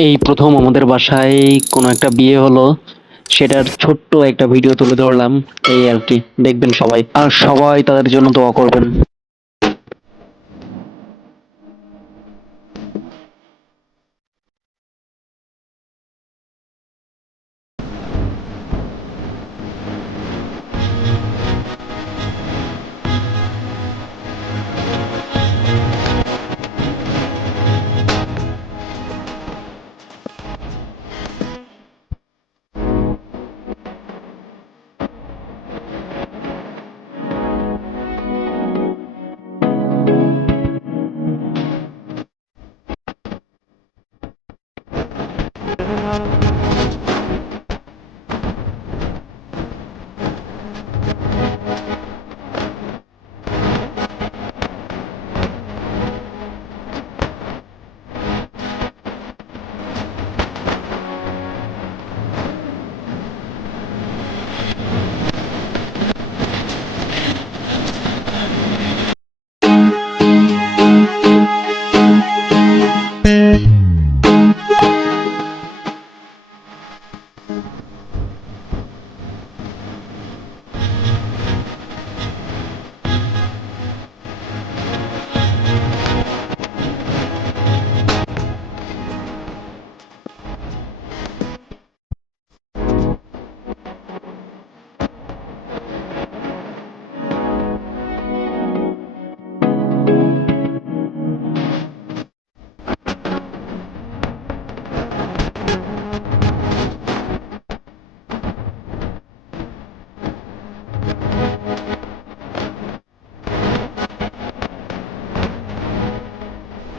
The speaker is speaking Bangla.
এই প্রথম আমাদের বাসায় কোনো একটা বিয়ে হলো, সেটার ছোট্ট একটা ভিডিও তুলে ধরলাম, এই আর কি। দেখবেন সবাই। আর সবাই তাদের জন্য দোয়া করবেন।